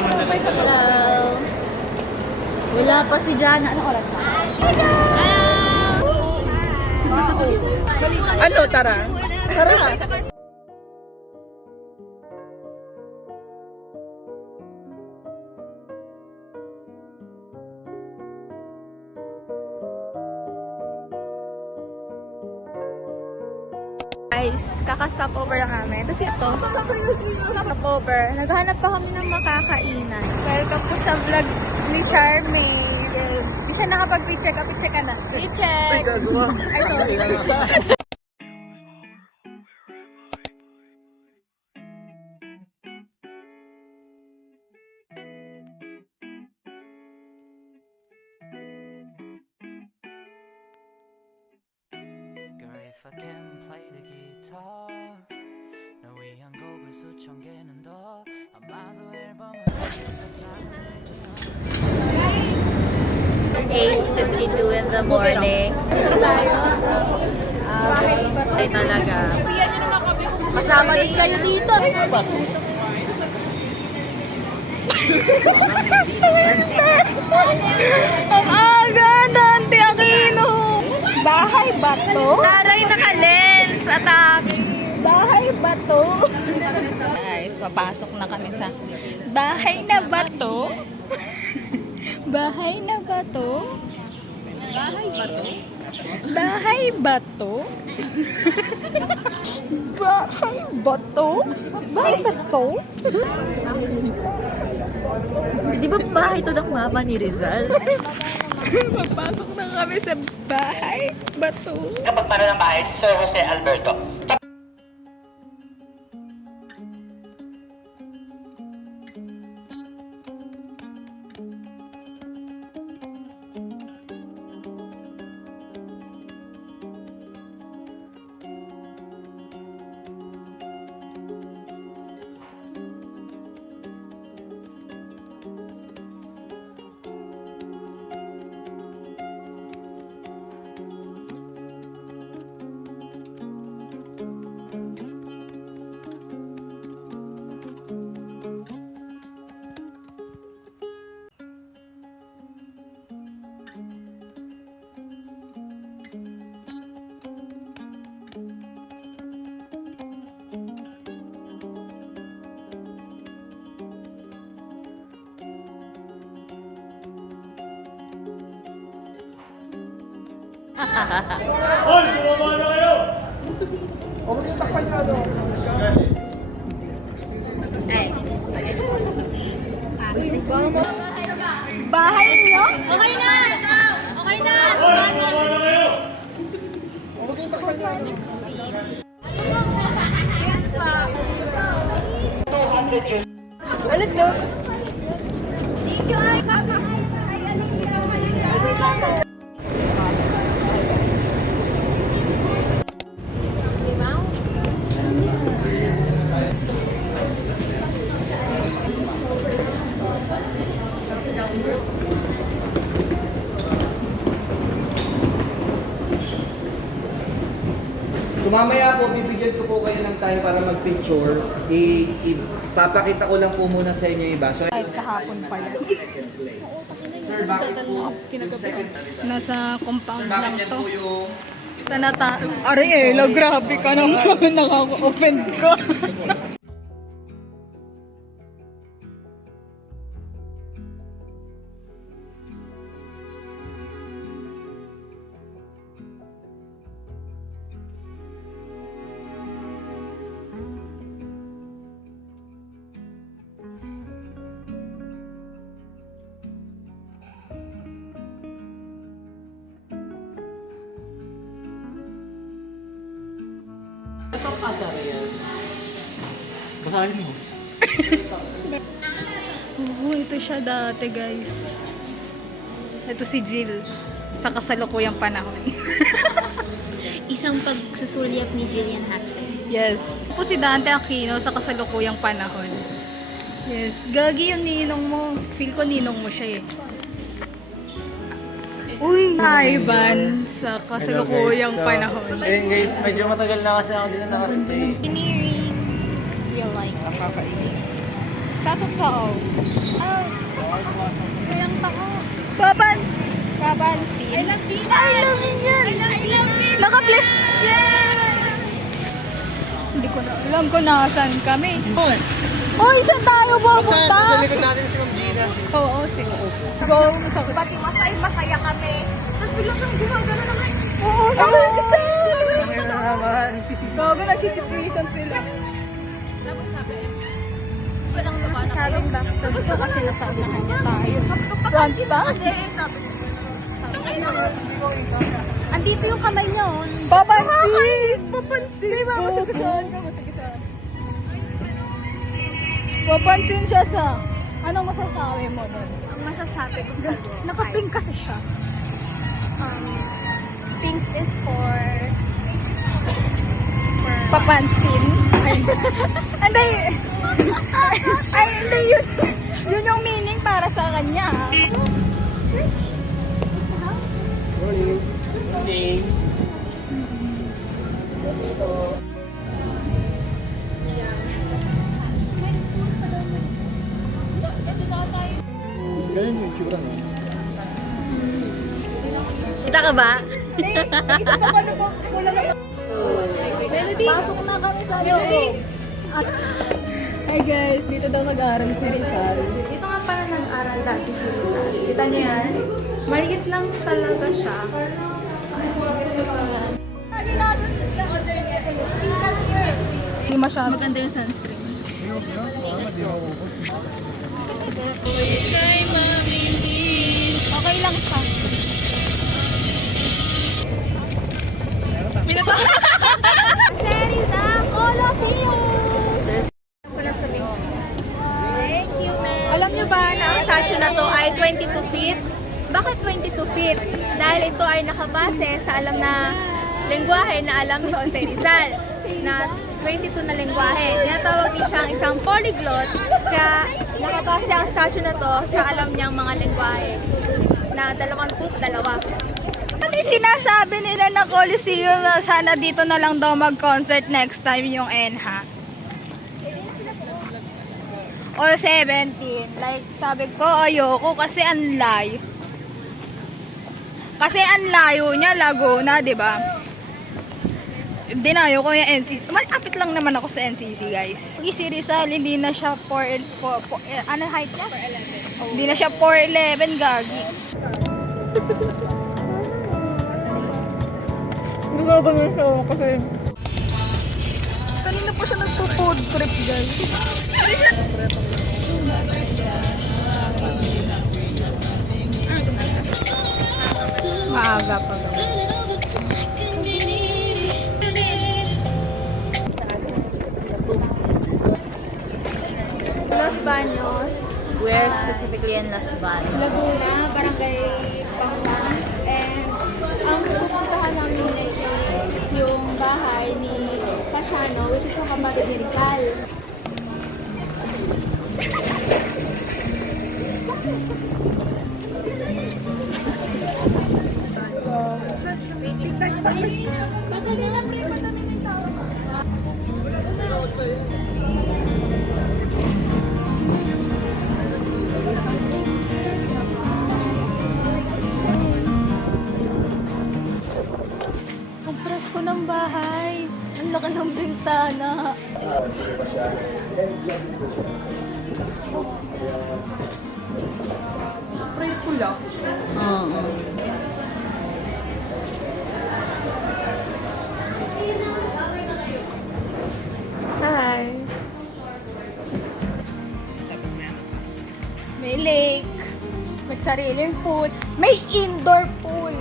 Hello. Wala pa si Jana. Anong oras na? Hello. Ano, tara? Tara. Guys, kaka-stop over na kami. Tapos ito, stop over. Naghanap pa kami ng makakainan. Welcome to sa vlog ni Charmaine. Yes. Di siya nakapag-picture ka. Picture ka na. Picture! Ay, sorry. If I can play the guitar 너 위한 곡을 수천 개는 더 아마도 앨범을 It's 8:52 in the morning. Saan tayo? Ay talaga. Kasama din kayo dito. Ang aga, Dante Aquino. Bahay ba to? Taray naka-lens. Atake. Bahay ba to? Guys, papasok na kami sa bahay na ba to? Bahay na ba to? Bahay ba to? Bahay ba to? Bahay ba to? Bahay ba to? Di ba bahay to ng mama ni Rizal? Papasok na kami sa bahay ba to? Kapag pano ng bahay, Sir Jose Alberto. Hoy, bumaba na kayo! O, magkitakpan nyo ano? Bahay niyo? Okay na! Okay na! Hoy, bumaba na kayo! O, magkitakpan nyo ano? 200 years. Ulit do. So mamaya po, bibigyan ko po kayo ng time para mag-picture. Ipapakita ko lang po muna sa inyo iba. So, Kahit kahapon pala. sir, bakit po yung second? Nasa compound Sir, bakit lang yan to. po yung... Ariela, grabe ka naman. Nakaka-offend ko. Ito kasari yan. Basahin mo. Oo, ito siya dati, guys. Ito si Jill. Sa kasalukuyang panahon. Isang pagsusulyap ni Jillian Haspe. Yes. Ito po si Dante Aquino sa kasalukuyang panahon. Yes. Gagi yung ninong mo. Feel ko ninong mo siya eh. Uy, Ivan sa kasalukuyang panahon. Ayun guys, medyo matagal na kasi ako dito nakastay. Engineering, real life. Sa Sa totoo. Kayang tao. Babansin. I love you. I love you yan. Naka-play. Yeah! Hindi ko na alam kung nasan kami. Uy, saan tayo pupunta? Sa likod natin si Ma'am Gina. Oo, siguro. Go, pati masaya kami. Tapos bigla siyang gumagano naman. Oo, nakakasal! Ano naman? Gago, nagchichismisan sila. Tapos sabi, walang masasabing backstab to kasi nasabihan niya tayo. Front stop? Andito yung kamay niya, oh. Papansin! Papansin! Diba, masagasaan ka, masagasaan. Papansin siya sa... Anong masasabi mo doon? Ang masasabi ko sa doon. Naka-pink kasi siya. Pink is for... Papansin? Ay, hindi! Ay, hindi yun. Yun yung meaning para sa kanya. Ganyan yung itsura, no? Kita ka ba? Isa ka pa na po. Pasok na kami sa loob. Hi guys, dito daw nag-aaral si Rizal. Dito nga pala nag-aaral dati si Rizal. Kita niyo yan? Maliit lang talaga siya. Hindi masyado. Maganda yung sunscreen. Okay lang siya. Serida, all of you! Thank you, ma'am. Alam niyo ba na ang statue na to ay 22 feet? Bakit 22 feet? Dahil ito ay nakabase sa alam na lengguwahe na alam ni Jose Rizal na 22 na lengguwahe. Tinatawag din siyang isang polyglot kaya nakabase ang statue na to sa alam niyang mga lengguwahe na 22. Ano yung sinasabi nila na Coliseum na sana dito na lang daw mag-concert next time yung ENHA? Or 17. Like, sabi ko, ayoko kasi ang layo. Kasi ang layo niya, Laguna, di ba? Dinayo ko yung NCC. Malapit lang naman ako sa NCC, guys. Si Rizal, hindi na siya ano height niya? 4'11". Hindi na siya 4'11", gagi. Gusto ko na siya kasi kanina pa siya nagpo-food trip, guys. Maaga pa daw. Los Baños. Where specifically in Las Baños? Laguna, Barangay Pangpang. And ang pupuntahan namin is yung bahay ni Pasiano, which is yung kapatid ni Rizal. Baka nga, pre, madami may tao. Ang presko ng bahay. Ang laki ng bintana. Presko lang. Oo. Hi. May lake. May sariling pool. May indoor pool.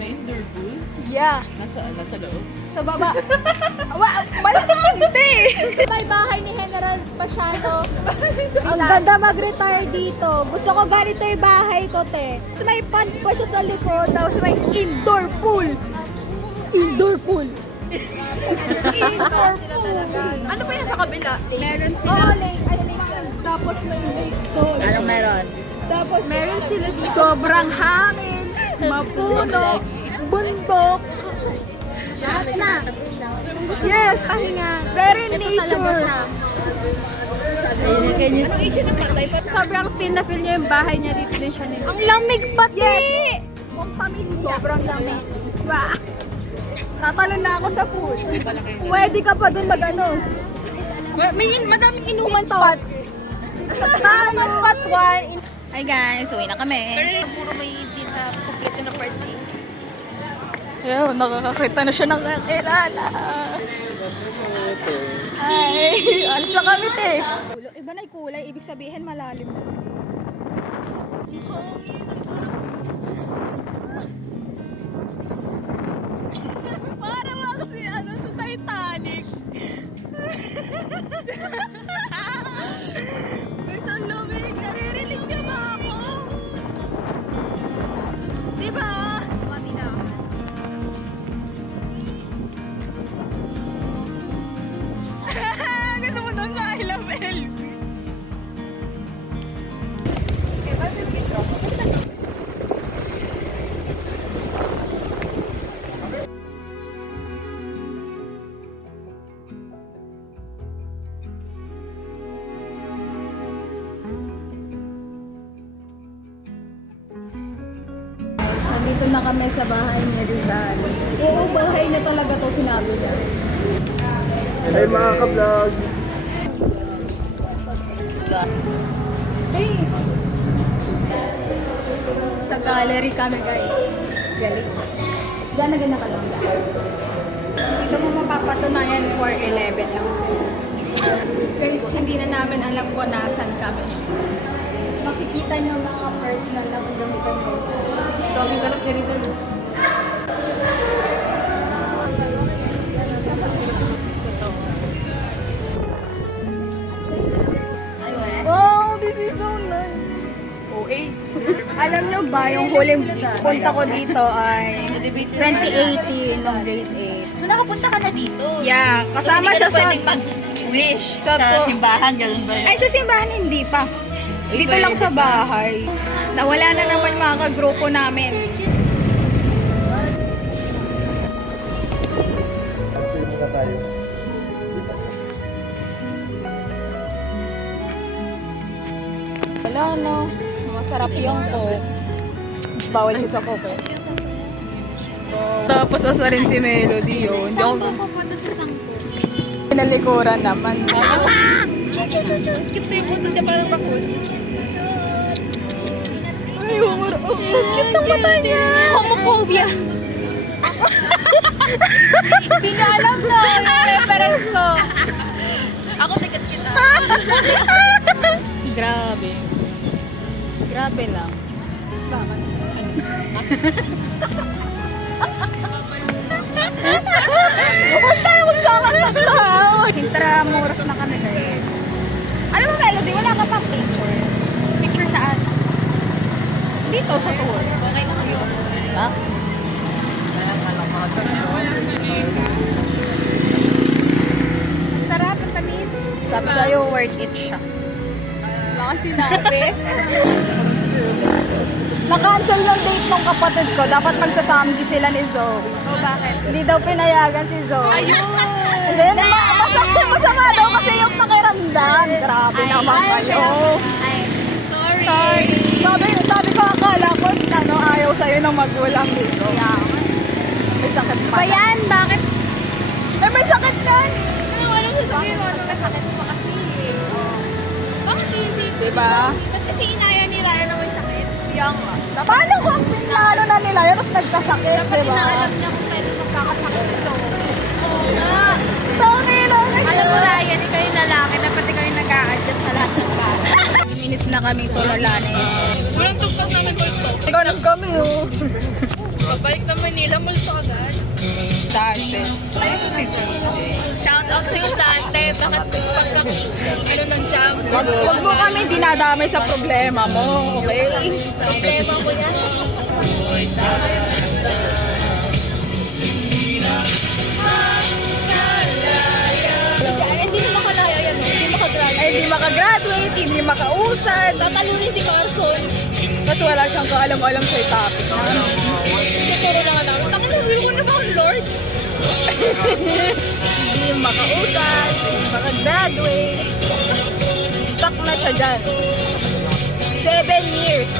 May indoor pool? Yeah. Nasa loob? Sa baba. Malamang hindi. May bahay ni General Pasiano. Ang ganda mag-retire dito. Gusto ko ganito yung bahay ko, te. Tapos may pond pa siya sa likod. Tapos may indoor pool. Indoor pool. Indoor pool. Ano pa yan sa kabila? Meron sila. Oh, lake. Ay, lake. Tapos may lake to. Anong meron? Tapos meron sila dito. Sobrang hangin. Mapuno. Bundok. Lahat na. Yes. Pahinga. Very Ito talaga nature. siya. Sobrang feel na feel niya yung bahay niya dito din siya nila. Ang lamig pati! Yes! Sobrang lamig. Wow! Tatalon na ako sa pool. Pwede ka pa dun mag-ano. May madaming inuman spots. Inuman spot 1. Hi guys, uwi na kami. Puro may hindi na kompleto na party. Ayun, nakakakita na siya ng kakilala. Ay, alis na kami te. Iba na yung kulay, ibig sabihin malalim na. Para mga si ano sa Titanic. May isang lumig, naririnig niya ba ako? Diba? Mami na. Gusto mo doon na I love Elvie. Nandito na kami sa bahay ni Rizal. Oo, bahay na talaga to, sinabi niya. Hey mga ka-vlog! Hey! Sa gallery kami guys. Galing. Diyan na ganyan ka lang. Dito mo mapapatunayan 411 lang. Guys, hindi na namin alam kung nasan kami. Makikita niyo mga personal na gamitan mo. Dami ganap ni Rizal. Wow, this is so nice. Alam nyo ba, yung huling punta ko dito ay 2018 ng grade 8. So nakapunta ka na dito? Yeah, kasama siya sa... mag-wish sa simbahan, ganun ba? Ay, sa simbahan hindi pa. Dito lang sa bahay. Nawala na naman mga kagrupo namin. Film muna tayo. Hello, no? Masarap yung coke. Bawal siya sa coke. Tapos asa rin si Melody yun. Hindi ako pinalikuran naman. Cute yung punta siya parang bakit. Ay, humor. Oh, cute ang mata niya. Homophobia. Hindi niya alam na yung reference ko. Ako tigas kita. Grabe. Grabe lang. Bakit? Huwag tayo magsama ng tao. Intramuros na kami guys. Ano mo Melody? Wala ka pang picture? Picture saan? Dito sa tour. Okay na kayo. Ha? Sarap ang tamis. Sabi sa'yo, worth it siya. Wala kang sinabi. Na-cancel yung date ng kapatid ko. Dapat magsasamgi sila ni Zoe. Oh, bakit? Hindi daw pinayagan si Zoe. Ayun! Then, masama daw kasi yung pakiramdam. Grabe naman kayo. Ay, sorry. Sabi ko, akala ko, ayaw sa'yo ng magulang dito. May sakit pa. Bayan, bakit? May sakit yan. Ano, alam mo sabihin mo, ano kasakit pa kasi. Bakit hindi? Diba? Ba't kasi inaya ni Ryan na may sakit? Yang. Paano kung pinalo na nila yun, tapos nagkasakit, Dapat diba? inaalam niya kung kailan magkakasakit ito. Oo nga. Alam mo Ryan, ikaw yung lalaki, dapat ikaw yung nag-a-adjust sa lahat ng bata. Minutes na kami tulalanin. Walang tugtog namin multo. Ikaw lang kami, oh. Babalik na Manila, multo agad. Dante. Shout out sa'yo, Dante. Bakit pagka, ano ng job? Huwag mo kami dinadamay sa problema mo, okay? Problema ko yan. Hindi na makalaya yan, no? Hindi makagraduate. Ay, hindi makagraduate, hindi makausad. Tatalunin si Carson. Kasi wala siyang kaalam-alam sa topic. Tuturo na nga namin. Nakinuwi ko na ba ang Lord? Hindi makausad, hindi makagraduate. siya dyan. 7 years.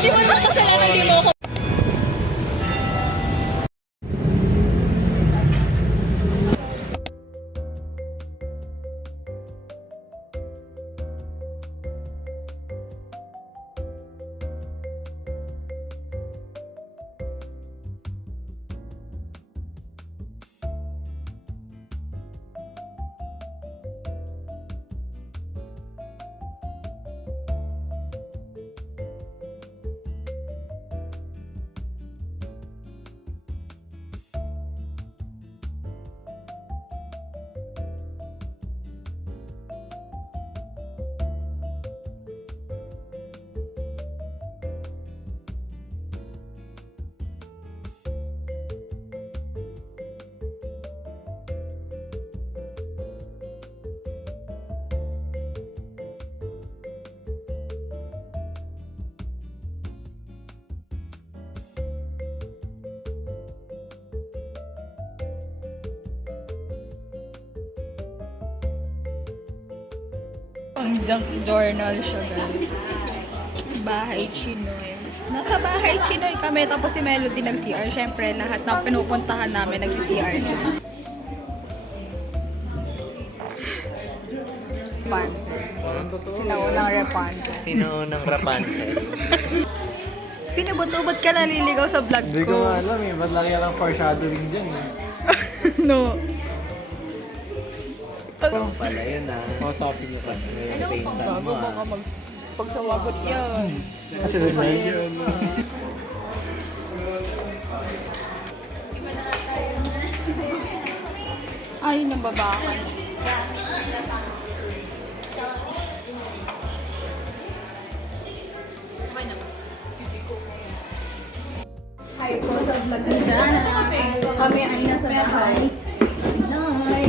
Di mo na kasalanan, di mo ako. Ang junk journal siya, guys. Bahay Chinoy. Nasa Bahay Chinoy kami, tapos si Melody nag-CR. Siyempre, lahat ng pinupuntahan namin nag-CR siya. Rapunzel. Sinaunang Rapunzel. Sinaunang Rapunzel. Sino ba't ka naliligaw sa vlog Hindi ko ko? nga alam eh. Ba't lagi lang foreshadowing dyan eh. No. Pala yun ah. Kausapin niyo pa. Sa pinsan mo ah. Pag sumagot yan. Kasi rin na yun. Ay, nababakan. Hi po sa vlog ni Jana. Kami ay nasa bahay. Chinoy.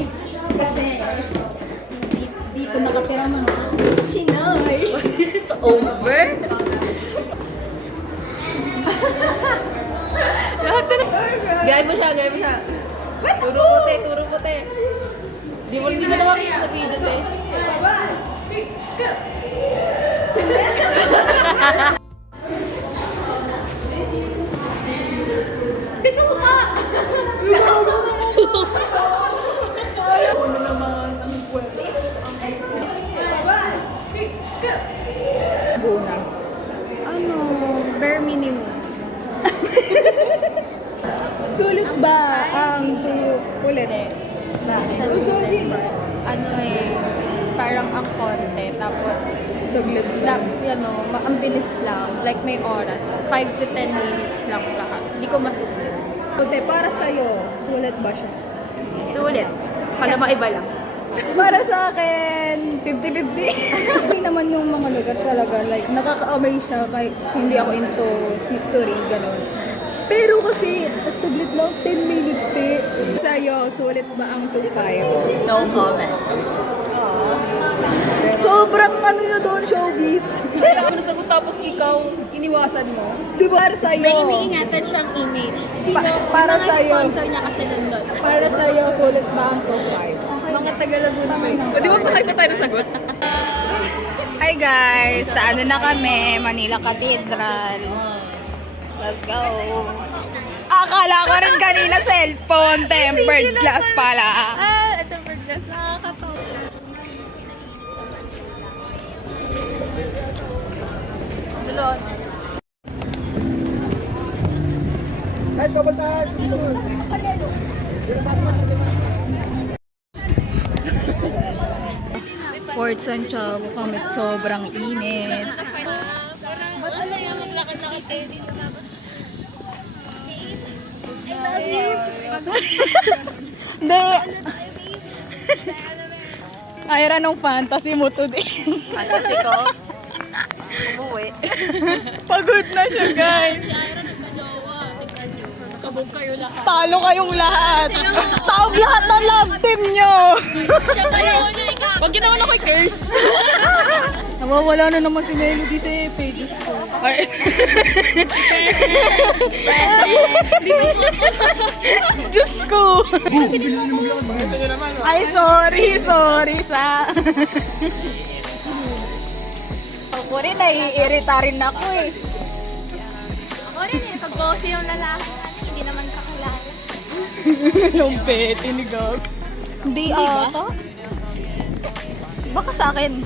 Kasi dito nakatira mga Chinoy. Over? Gaya mo siya. Turo mo, te. Di ka naman kita sa video, te. Buna. Ano, bare minimum. Sulit ba ang ulit? Ano parang ang konti, tapos suglit lang. Ang bilis lang. Like may oras. 5 to 10 minutes lang lahat. Hindi ko masuglit. Ote, para sa'yo, sulit ba siya? Sulit. Para maiba lang. Para sa akin, 50-50. Hindi naman yung mga lugar talaga, like, nakaka-amaze siya kahit hindi ako into history, gano'n. Pero kasi, saglit lang, 10 minutes, te. Sa'yo, sulit ba ang 2.5? No comment. Sobrang ano nyo doon, showbiz. Ako nasagot tapos ikaw, iniwasan mo. Di ba? Para sa'yo, May ingatan siyang image. Sino? para yung mga sa'yo. sponsor niya kasi nandun. para sa'yo, sulit ba ang 2.5? Mga Tagalaguna pa yun. O, di ba pa tayo nasagot? Hi guys! Sa ano na kami? Manila Cathedral. Let's go! Akala ko rin kanina cellphone. Tempered glass pala. Tempered glass. Nakakatawa. Guys, couple time! Fort Santiago kami. Sobrang init. Parang ano yung maglakad-lakad kayo dito tapos. Hindi. Ayra nung fantasy mo today. Fantasy ko. Umuwi. Pagod na siya, guys. Si Ira nagka-jowa. Depression. Kabog kayo lahat. Talo kayong lahat. Taob lahat ng love team nyo. Siya pa yun. Wag ginawa na ko curse. Nawawala na naman si Melody sa pages ko. Ay. Diyos ko. Ay, sorry sa... Ako rin, naiirita rin ako eh. Ako rin eh, pag bossy yung lalaki natin, hindi naman kakilala. Yung peti ni Gag. Hindi ata. Baka sa akin.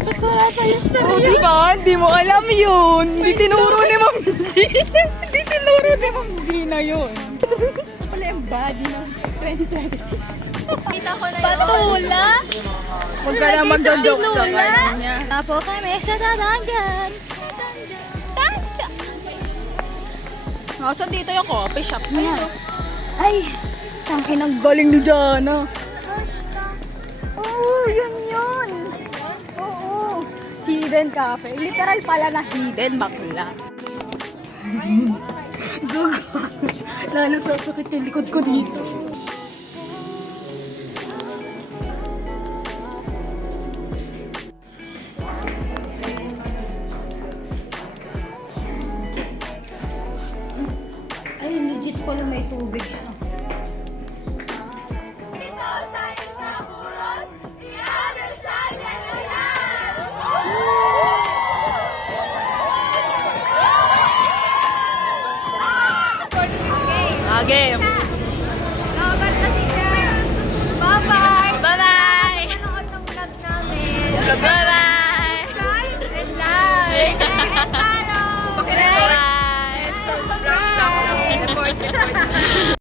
Ba't wala sa'yo story? Diba? Hindi mo alam yun. Hindi tinuro ni Ma'am G. Hindi tinuro ni Ma'am G na yun. Wala yung body ng 2026. Kita ko na yun. Patula? Huwag ka na mag-joke sa Lula. kanya. Tapo kami sa dadangan. So dito yung coffee shop niya. Ay, tangin ang galing ni Jana. Oo, yun. Oo. Hidden cafe. Literal pala na hidden, bakla. Gugo. Lalo sa sakit yung likod ko dito.